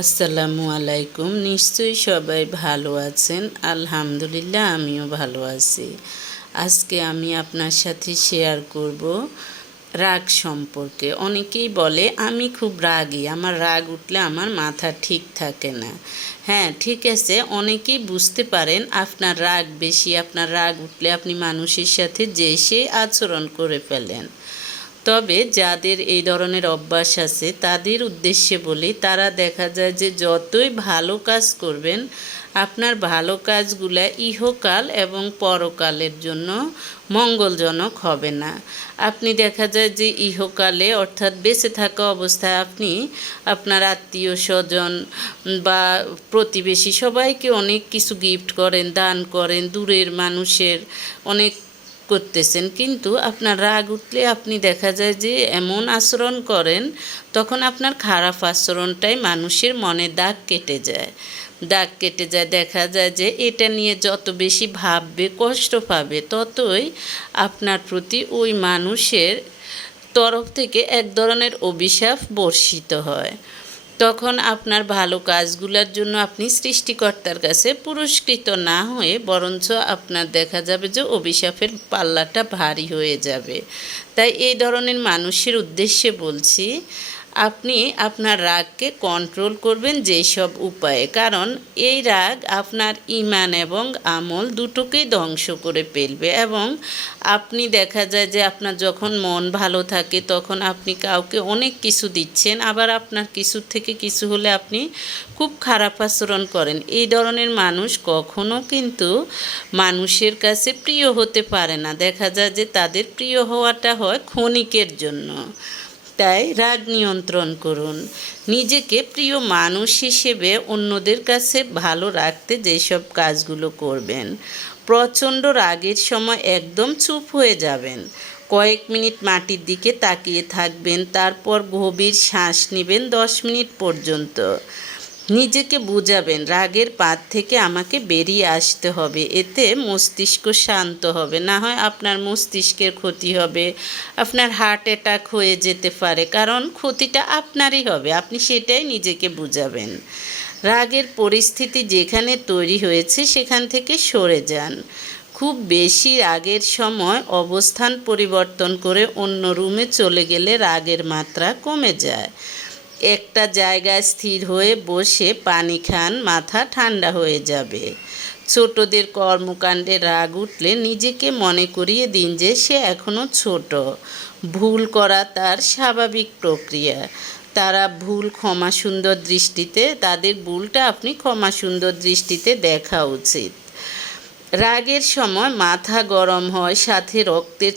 আসসালামু আলাইকুম। নিশ্চয়ই সবাই ভালো আছেন। আলহামদুলিল্লাহ আমিও ভালো আছি। আজকে আমি আপনার সাথে শেয়ার করব রাগ সম্পর্কে। অনেকেই বলে আমি খুব রাগী, আমার রাগ উঠলে আমার মাথা ঠিক থাকে না। হ্যাঁ, ঠিক আছে, অনেকেই বুঝতে পারেন আপনার রাগ বেশি, আপনার রাগ উঠলে আপনি মানুষের সাথে যে সে আচরণ করে ফেলেন। তবে যাদের এই ধরনের অভ্যাস আছে তাদের উদ্দেশ্যে বলি, তারা দেখা যায় যে যতই ভালো কাজ করবেন আপনার ভালো কাজগুলা ইহকাল এবং পরকালের জন্য মঙ্গলজনক হবে না। আপনি দেখা যায় যে ইহকালে অর্থাৎ বেঁচে থাকা অবস্থায় আপনি আপনার আত্মীয় স্বজন বা প্রতিবেশী সবাইকে অনেক কিছু গিফট করেন, দান করেন, দূরের মানুষের অনেক করতেছেন, কিন্তু আপনার রাগ উঠলে আপনি দেখা যায় যে এমন আচরণ করেন, তখন আপনার খারাপ আচরণটাই মানুষের মনে দাগ কেটে যায়। দেখা যায় যে এটা নিয়ে যত বেশি ভাববে, কষ্ট পাবে, ততই আপনার প্রতি ওই মানুষের তরফ থেকে এক ধরনের অভিশাপ বর্ষিত হয়। তখন আপনার ভালো কাজগুলোর জন্য আপনি সৃষ্টিকর্তার কাছে পুরস্কৃত না হয়ে বরঞ্চ আপনার দেখা যাবে যে অভিশাপের পাল্লাটা ভারী হয়ে যাবে। তাই এই ধরনের মানুষের উদ্দেশ্যে বলছি, আপনি আপনার রাগকে কন্ট্রোল করবেন যেই সব উপায়ে, কারণ এই রাগ আপনার ঈমান এবং আমল দুটোকেই ধ্বংস করে ফেলবে। এবং আপনি দেখা যায় যে আপনার যখন মন ভালো থাকে তখন আপনি কাউকে অনেক কিছু দিচ্ছেন, আবার আপনার কিছুর থেকে কিছু হলে আপনি খুব খারাপ আচরণ করেন। এই ধরনের মানুষ কখনো কিন্তু মানুষের কাছে প্রিয় হতে পারে না। দেখা যায় যে তাদের প্রিয় হওয়াটা হয় ক্ষণিকের জন্য। তাই রাগ নিয়ন্ত্রণ করুন। নিজেকে প্রিয় মানুষ হিসেবে অন্যদের কাছে ভালো রাখতে যেসব কাজগুলো করবেন, প্রচণ্ড রাগের সময় একদম চুপ হয়ে যাবেন, কয়েক মিনিট মাটির দিকে তাকিয়ে থাকবেন, তারপর গভীর শ্বাস নেবেন 10 মিনিট পর্যন্ত। নিজেকে বুঝাবেন রাগের পাত থেকে আমাকে বেরিয়ে আসতে হবে, এতে মস্তিষ্ক শান্ত হবে। না হয় আপনার মস্তিষ্কের ক্ষতি হবে, আপনার হার্ট অ্যাটাক হয়ে যেতে পারে, কারণ ক্ষতিটা আপনারই হবে। আপনি সেটাই নিজেকে বুঝাবেন। রাগের পরিস্থিতি যেখানে তৈরি হয়েছে সেখান থেকে সরে যান। খুব বেশি রাগের সময় অবস্থান পরিবর্তন করে অন্য রুমে চলে গেলে রাগের মাত্রা কমে যায়। একটা জায়গায় স্থির হয়ে বসে পানি খান, মাথা ঠান্ডা হয়ে যাবে। ছোটদের কর্মকাণ্ডে রাগ উঠলে নিজেকে মনে করিয়ে দিন যে সে এখনও ছোট, ভুল করা তার স্বাভাবিক প্রক্রিয়া। তারা ভুল ক্ষমা সুন্দর দৃষ্টিতে, তাদের ভুলটা আপনি ক্ষমা সুন্দর দৃষ্টিতে দেখা উচিত। রাগের সময় মাথা গরম হয়, সাথে রক্তের